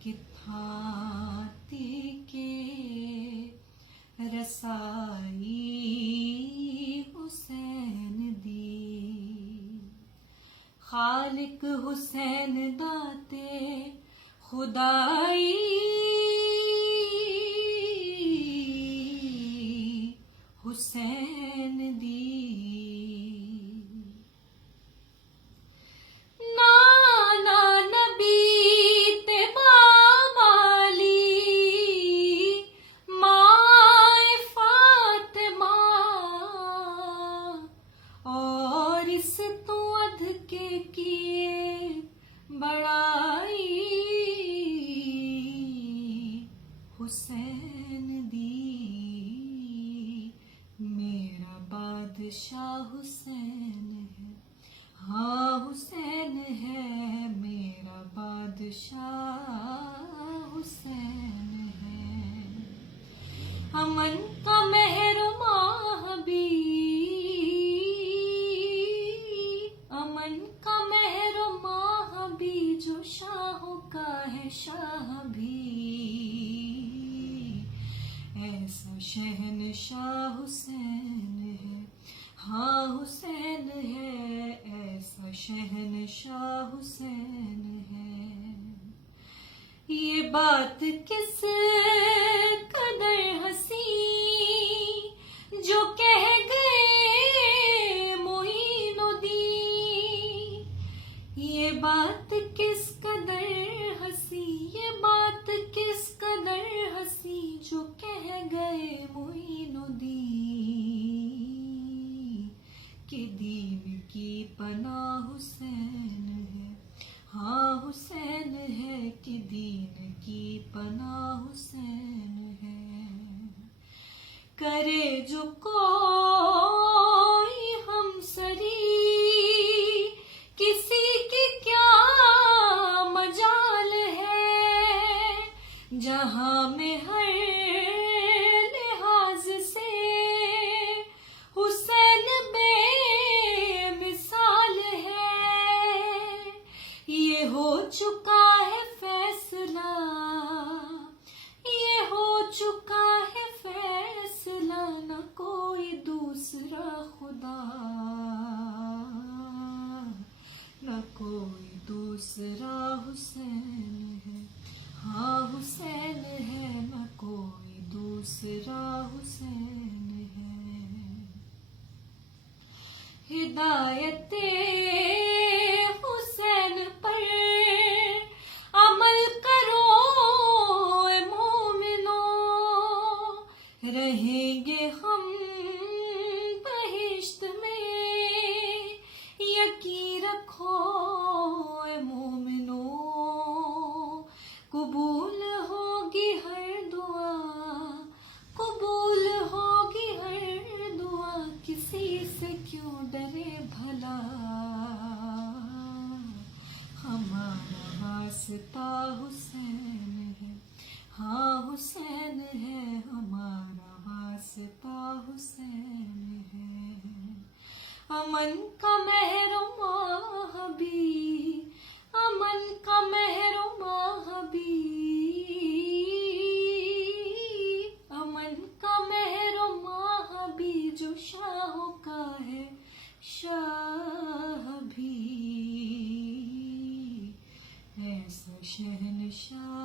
کہ تھاتی کے رسائی حسین دی، خالق حسین داتے خدائی حسین دی، نانا نبی تے بابا علی، ماں فاطمہ اور اس تو ادھ کے کیے بڑائی حسین دی، میرا بادشاہ حسین ہے، ہاں حسین ہے، میرا بادشاہ حسین ہے، امن کا مہرباں بھی، امن کا مہرباں بھی، جو شاہوں کا ہے شاہ بھی، ایسا شہنشاہ حسین ہے، ہاں حسین ہے، ایسا شہنشاہ حسین ہے، یہ بات کس قدر ہنسی جو کہہ گئے معین الدین، یہ بات کس قدر ہنسی، یہ بات کس قدر ہنسی جو کہہ گئے معین الدین، کہ دین کی پناہ حسین ہے، ہاں حسین ہے، کہ دین کی پناہ حسین ہے، کرے جو کوئی ہم سری کسی کی کیا مجال ہے، جہاں میں ہر لحاظ سے حسین بے مثال ہے، یہ ہو چکا ہے فیصلہ، یہ ہو چکا ہے فیصلہ، نہ کوئی دوسرا خدا، نہ کوئی دوسرا حسین ہے، ہاں حسین ہے، نہ کوئی دوسرا حسین ہے، ہدایت حسین پر عمل کرو اے مومنو، رہیں گے ہم بہشت میں، یقین رکھو اے مومنو، قبول ہوگی ہر دعا، قبول ہوگی ہر دعا، کسی سے کیوں ڈرے بھلا، ہمارا واسطہ حسین ہے، ہاں حسین ہے، ہمارا واسطہ حسین ہے، امن کا مہرباں بھی، امن کا مہرباں بھی، امن کا مہرباں بھی، جو شاہوں کا ہے شاہ بھی، ایسا شہنشاہ